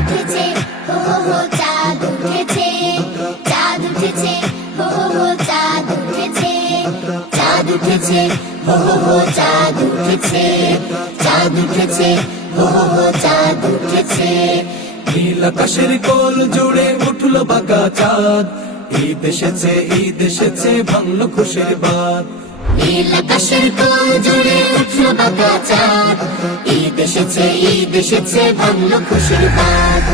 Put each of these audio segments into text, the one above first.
উঠেছে হো হো হো, চাঁদ উঠেছে, চাঁদ উঠেছে হো হো হো, চাঁদ উঠেছে, চাঁদ উঠেছে হো হো হো, চাঁদ উঠেছে, চাঁদ উঠেছে হো হো হো, চাঁদ উঠেছে। নীল আকাশের কোল জুড়ে উঠলো বাঁকা চাঁদ, ঈদ এসেছে, ঈদ এসেছে, ভাঙলো খুশির বাত। নীল আকাশের কোল জুড়ে উঠলো বাঁকা চাঁদ, ঈদ এসেছে, ঈদ এসেছে, ভাঙলো খুশির বাত।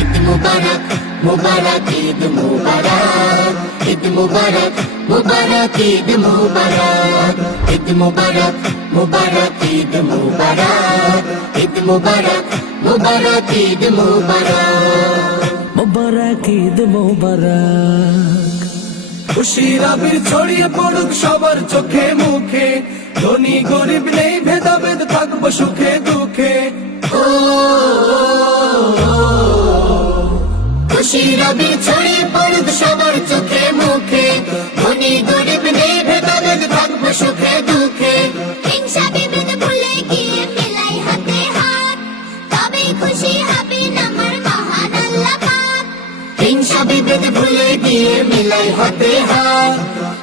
ঈদ মুবারক মুবারক, ঈদ মুবারক, ঈদ মুবারক মুবারক, ঈদ মুবারক, ঈদ মুবারক মুবারক, ঈদ মুবারক, ঈদ মুবারক মুবারক, ঈদ মুবারক। মুবারক ঈদ মুবারক। খুশির আবির ছড়িয়ে পড়ুক সবার চোখে মুখে, ধনী গরিব নেই ভেদাভেদ, থাকবো সুখে দুঃখে। খুশির আবির ছড়িয়ে পড়ুক সবার চোখে মুখে, ধনী গরিব নেই ভেদাভেদ, থাকবো সুখে দুঃখে। হিংসা বিভেদ ভুলে গিয়ে মেলাই হাতে হাত, তবেই খুশি হবেন আমার মহান আল্লাহ পাক। হিংসা বিভেদ ভুলে গিয়ে মেলাই হাতে হাত,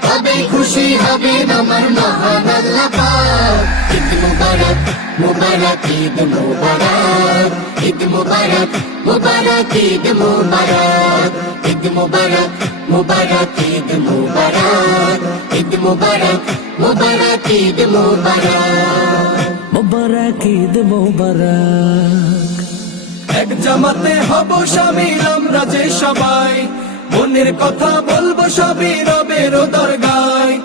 তবেই খুশি হবেন আমার মহান আল্লাহ পাক। ঈদ মুবারক মুবারক, ঈদ মুবারক, ঈদ মুবারক মুবারক, ঈদ মুবারক, ঈদ মুবারক মুবারক, ঈদ মুবারক, ঈদ মুবারক মুবারক, ঈদ মুবারক। মুবারক ঈদ মুবারক। এক জামাতে হব শামিল আমরা যে সবাই, মনের কথা বলবো সবই রবের দরগায়।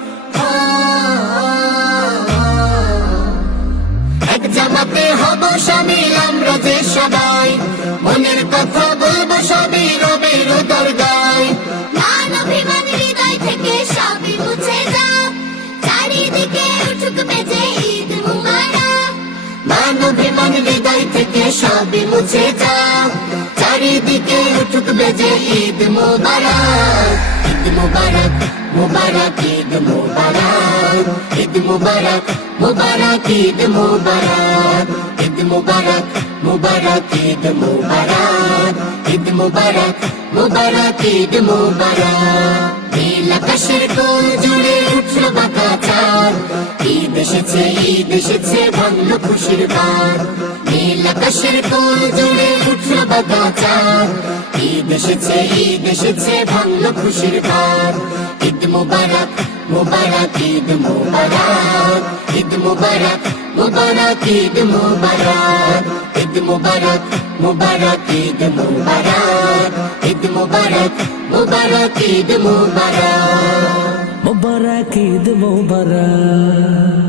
এক জামাতে হব শামিল আমরা যে সবাই, মনের কথা বলবো সবই রবের দরগায়। মান অভিমান হৃদয় থেকে সবই মুছে যাক, চারিদিকে উঠুক বেজে ঈদ মুবারক। মান অভিমান হৃদয় থেকে সবই মুছে যাক, চারিদিকে উঠুক বেজে ঈদ মুবারক। ঈদ মুবারক মুবারক, ঈদ মুবারক, ঈদ মুবারক মুবারক, ঈদ মুবারক, ঈদ মুবারক মুবারক, ঈদ মুবারক, ঈদ মুবারক মুবারক, ঈদ মুবারক। নীল আকাশের কোল জুড়ে উঠলো বাঁকা চাঁদ, ঈদ এসেছে, ঈদ এসেছে, ভাঙলো খুশির বাত। নীল আকাশের কোল জুড়ে উঠলো বাঁকা চাঁদ, ঈদ এসেছে, ঈদ এসেছে, ভাঙলো খুশির বাত। ঈদ মুবারক মুবারক, ঈদ মুবারক, ঈদ মুবারক মুবারক, ঈদ মুবারক, ঈদ মুবারক মুবারক, ঈদ মুবারক, ঈদ মুবারক মুবারক, ঈদ মুবারক। মুবারক ঈদ মুবারক।